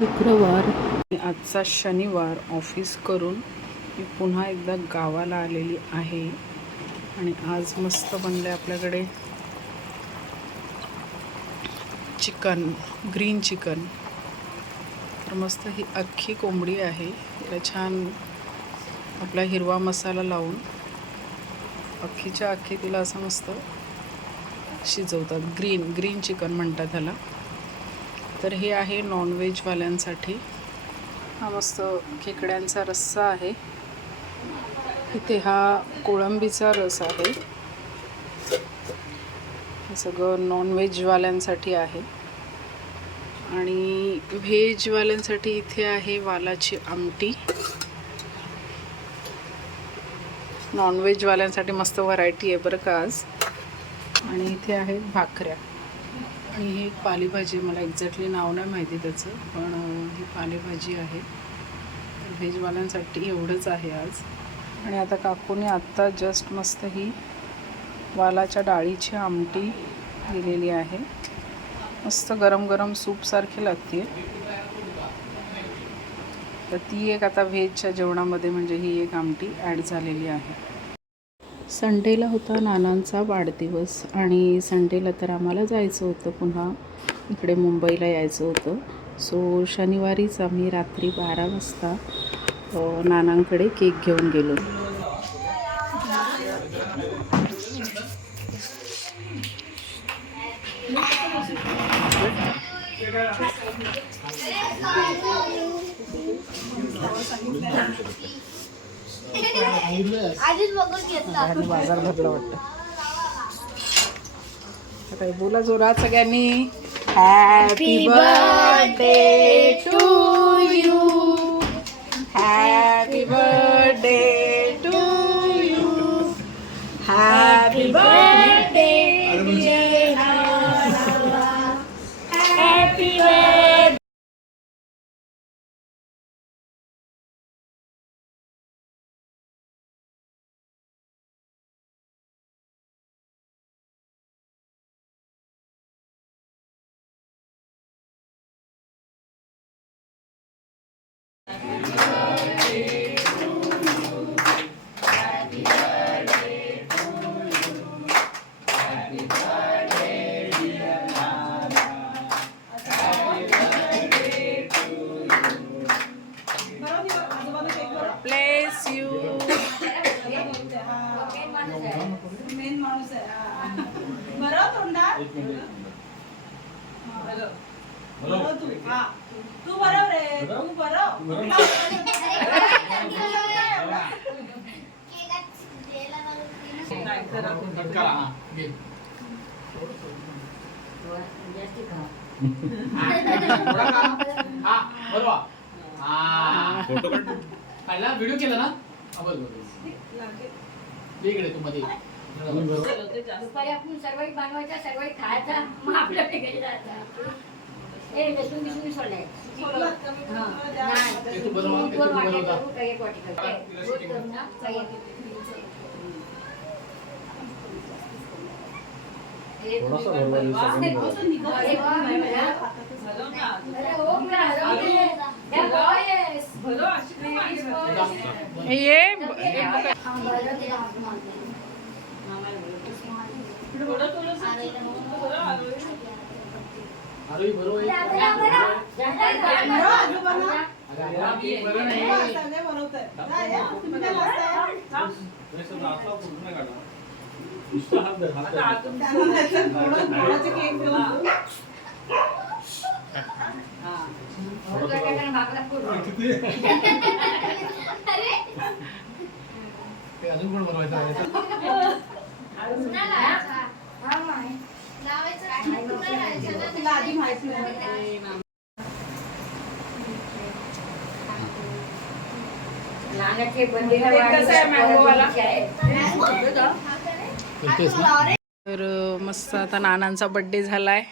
शुक्रवार आजचा शनिवार ऑफिस करून मी पुन्हा एकदा गावाला आलेली आहे आणि आज मस्त बनले आपल्याकडे चिकन, ग्रीन चिकन. तर मस्त ही अख्खी कोंबडी आहे. तिला छान आपला हिरवा मसाला लावून अख्खीच्या अख्खी तिला असं मस्त शिजवतात. ग्रीन चिकन म्हणतात ह्याला. तर हे आहे नॉनव्हेजवाल्यांसाठी. हा मस्त खेकड्यांचा रस्सा आहे. इथे हा कोळंबीचा रस आहे. हे सगळं नॉनव्हेजवाल्यांसाठी आहे. आणि व्हेजवाल्यांसाठी इथे आहे वालाची आमटी. नॉनव्हेजवाल्यांसाठी मस्त व्हरायटी आहे बरं का आज. आणि इथे आहेत भाकऱ्या. आणि ही पालेभाजी, मला एक्झॅक्टली नाव नाही माहिती त्याचं, पण ही पालेभाजी आहे. तर व्हेजवाल्यांसाठी एवढंच आहे आज. आणि आता काकूने आत्ता जस्ट मस्त ही वालाच्या डाळीची आमटी दिलेली आहे. मस्त गरम गरम सूपसारखी लागते. तर ती एक आता व्हेजच्या जेवणामध्ये म्हणजे ही एक आमटी ॲड झालेली आहे. संडेला होता नानांचा वाढदिवस आणि संडेला तर आम्हाला जायचं होतं, पुन्हा इकडे मुंबईला यायचं होतं. सो शनिवारीच आम्ही रात्री 12 वाजता नानांकडे केक घेऊन गेलो. बाजार भरला वाटतं. काही बोला जोरात सगळ्यांनी. Happy birthday to you, happy birthday to you, happy birthday happy birthday. Bless you. Main माणूस आहे. बरं तोंडा. बरं तू. हा. तू बरं रे. तू बरं. व्हिडिओ केला ना. इकडे तू मध्ये दुपारी आपण सर्वही बनवायचा, सर्वही खायचा, मग आपल्या घरी जायचा. हे लसूण बिसून सोडलंय. नाही दोन वाटे करू, काही एक वाटी करू. रोज करू ना, काही एक. अजून कोण बनवायचं. तर मस्त आता नानांचा बड्डे झालाय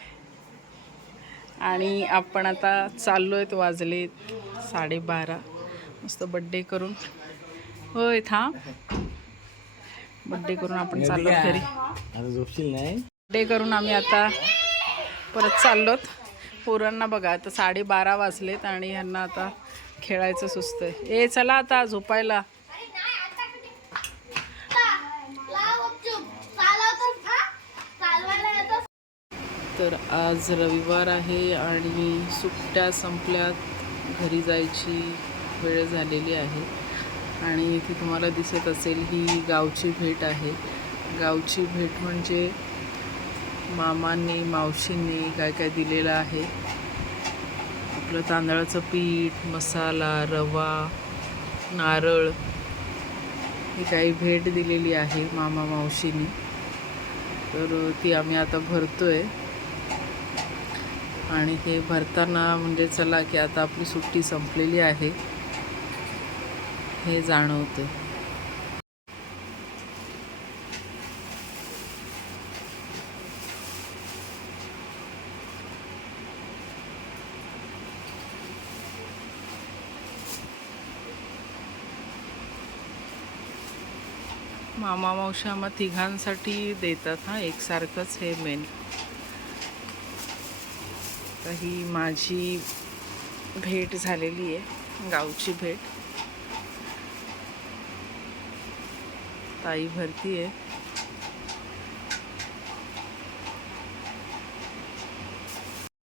आणि आपण आता चाललोय. वाजले 12:30. मस्त बड्डे करून, होय थांब, बड्डे करून आपण चाललो घरी. आता झोपशील नाही. बड्डे करून आम्ही आता परत चाललोत. पोरांना बघा आता 12:30 वाजलेत आणि ह्यांना आता खेळायचं सुचतंय. ए चला आता झोपायला. तर आज रविवार आहे आणि सुट्ट्या संपल्यात, घरी जायची वेळ झालेली आहे. आणि इथे तुम्हाला दिसत असेल ही गावची भेट आहे. गावची भेट म्हणजे मामांनी मावशींनी काय काय दिलेलं आहे. आपलं तांदळाचं पीठ, मसाला, रवा, नारळ ही काही भेट दिलेली आहे मामा मावशींनी. तर ती आम्ही आता भरतोय. आणि हे भरताना म्हणजे चला की आता आपली सुट्टी संपलेली आहे हे जाणवतं. मामा मावशी आम्हा तिघांसाठी देतात हां एकसारखंच, हे मेन. तर ही माझी भेट झालेली आहे, गावची भेट. ताई भरती आहे.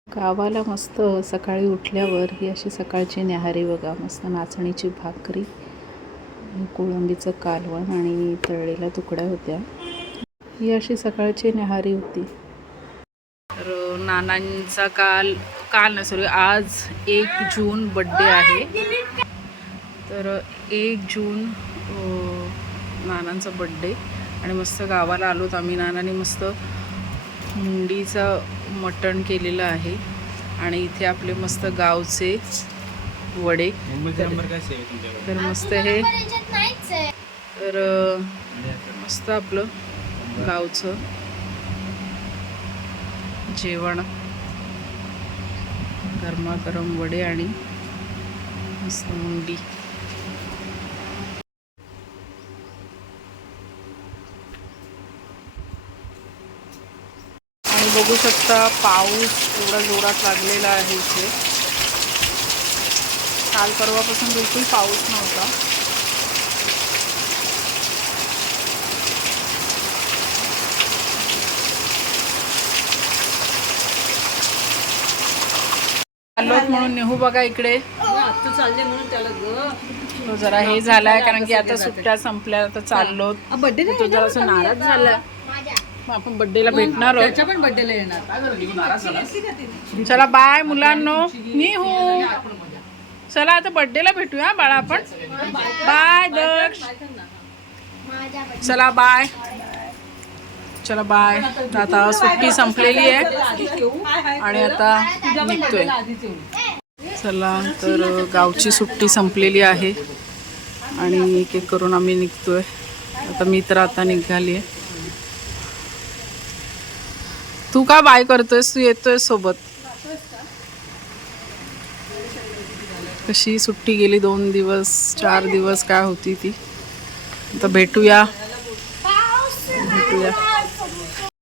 गावाला मस्त सकाळी उठल्यावर ही अशी सकाळची न्याहारी बघा. मस्त नाचणीची भाकरी, कोळंबीचं कालवण आणि तळलेल्या तुकड्या होत्या. ही अशी सकाळची न्याहारी होती. तर नानांचा काल नाही सॉरी आज 1 जून बड्डे आहे. तर 1 जून नानांचा बड्डे आणि मस्त गावाला आलोत आम्ही. नानांनी मस्त मुंडीचं मटण केलेलं आहे आणि इथे आपले मस्त गावचे वडे. तर मस्त हे तर मस्त आपलं गावचं जेवण, गरमागरम वडे आणि मस्त मुंडी. आणि बघू शकता पाऊस एवढा जोरात लागलेला आहे इथे. काल परवापासून बिलकुल पाऊस नव्हता. चाललोत म्हणून नेहू बघा इकडे. तो जरा हे झालाय कारण की आता सुट्ट्या संपल्या, आता चाललो. तो जरा असं नाराज झालाय. मग आपण बड्डेला भेटणार आहोत. पण बड्डेला येणार. काय झालं, निघून नाराज झालास? चला बाय मुलांनो. नेहू चला आता बड्डेला भेटूया बाळा आपण. बाय दक्ष. चला बाय. चला बाय. आता सुट्टी संपलेली आहे आणि आता निघतोय. चला तर गावची सुट्टी संपलेली आहे आणि एक एक करून आम्ही निघतोय. आता मी तर आता निघाली आहे. तू का बाय करतोयस? तू येतोय सोबत. कशी सुट्टी गेली 2 दिवस 4 दिवस काय होती ती. आता भेटूया.